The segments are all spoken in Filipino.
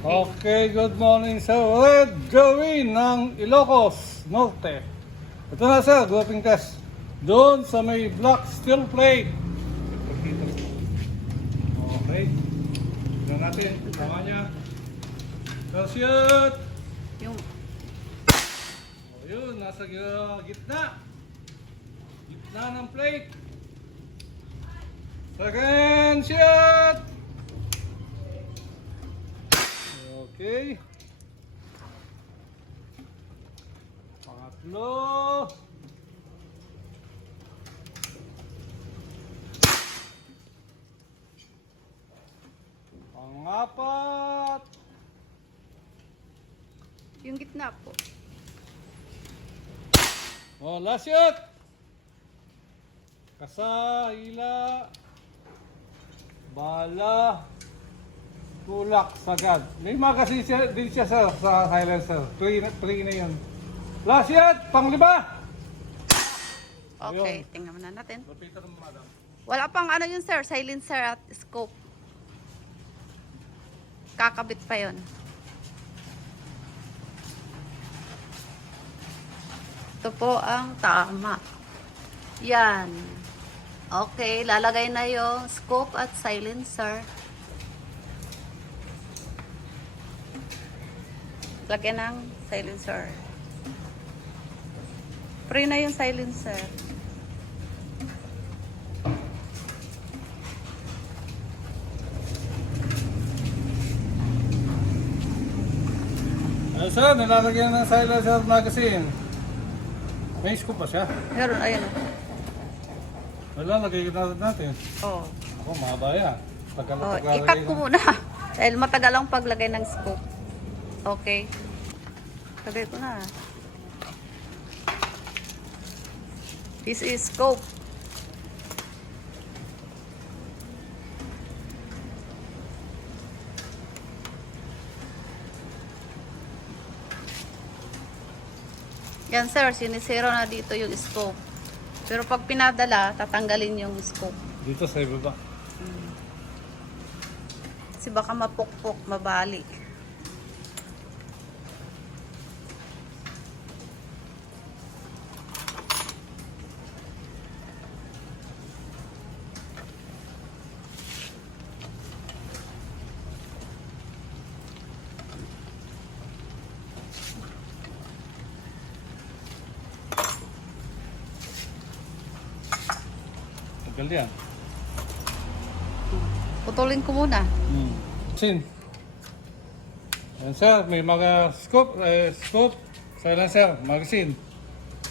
Okay, good morning sir. Red Joey ng Ilocos Norte. Ito na sir, grouping test. Doon sa may black steel plate. Okay. Tignan natin, tama niya. First shoot. Yung O yun, nasa gitna. Gitna ng plate. Second shot. Okay. Pangatlo. Pangapat. yung gitna po. Oh, last shot. Kasa, hila, bala, tulak, sagad. May magazine din siya sir, sa silencer. 3 na yun. Last shot, panglima. Okay, tingnan muna natin. Lapitan mo madam. Wala pang ano yun sir, silencer at scope. Kakabit pa yon. Ito po ang tama. Yan. Okay, lalagay na yung scope at silencer. Lagyan ng silencer. Free na yung silencer. Ayun sir, nilalagyan ng silencer magazine. May scoop ba siya? Meron, ayun. Wala, lagay natin. Oh. Ako, mahaba yan. Oh, i-cut ko muna. Dahil matagal ang paglagay ng scope. Okay. Lagay ko na. This is scope. Yan sir, sinisiro na dito yung scope. Pero pag pinadala, tatanggalin yung scope. Dito sa ibaba. Kasi baka mapukpok, mabali. Tagal yan. Putulin ko muna. Sin. Yan sir, may mga scoop, silencer, magazine.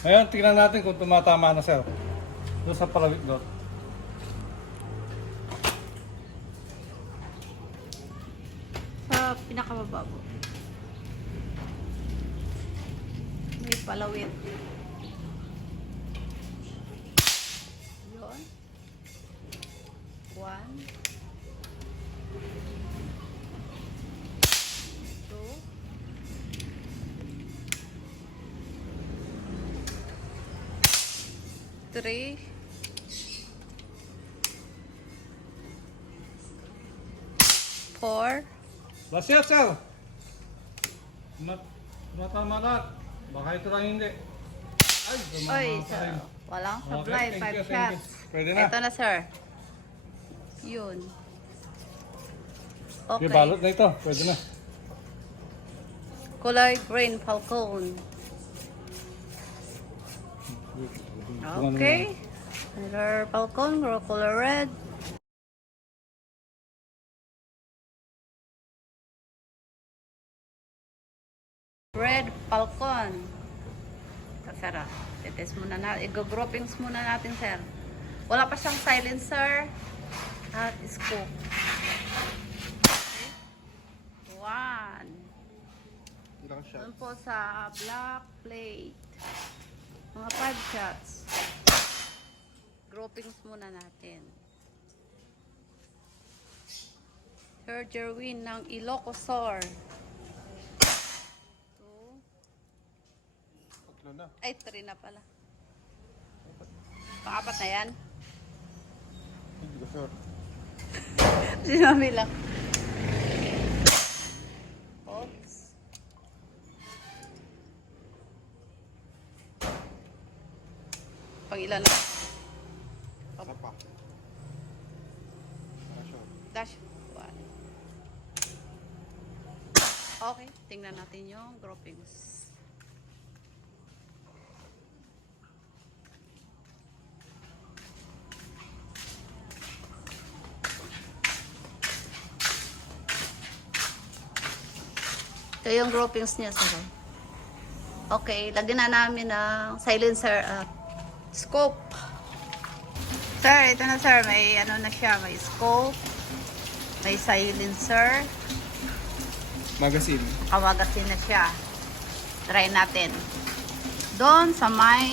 Ngayon, tingnan natin kung tumatama na sir. Doon sa palawit dot. Sa pinakamababo. May palawit. Yun. 1. 3. 4. Last shot sir! Tumatama lahat. Baka ito lang hindi. Ay, Oy, tumama pa sir. rin. Walang Okay, supply. thank 5 you, thank shots. you. Pwede na. Ito na, sir. Yun. Okay. Okay, balot na ito. Pwede na. Kulay green falcon. Okay. Color falcon, color red. Red falcon. Sir, titest muna natin. I-groupings muna natin, sir. Wala pa siyang silencer at scope. Okay. 1. Doon po sa black plate. Mga 5 shots. Groupings muna natin. Sir Jerwin ng Ilocos Norte. 2. Ay, 3 na pala. Pang-apat na yan? Hindi ko sure. Sinabi lang. Pang ilan na? Isa pa. Para sure. Dash 1. Okay, tingnan natin yung groupings. Ito yung groupings niya, sir. Okay, lagyan na namin ng silencer at scope. Sir, ito na sir. May ano na siya. May scope. May silencer. Magazine. Kawagasin na siya. Try natin. Doon sa may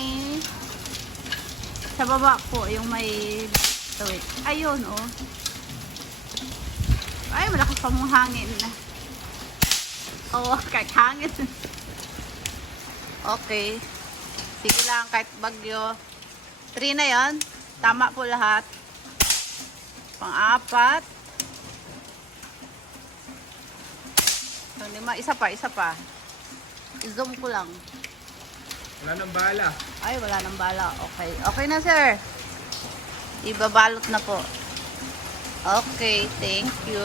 sa baba po yung may wait. Ayun oh. Ay, malakas pa mong hangin na. Oo, kahit hangin. Okay. Sige lang, kahit bagyo. 3 na yon. Tama po lahat. Pang-4. Lima, isa pa. I-zoom ko lang. Wala nang bala. Ay, wala nang bala. Okay. Okay na, sir. Ibabalot na po. Okay, thank you.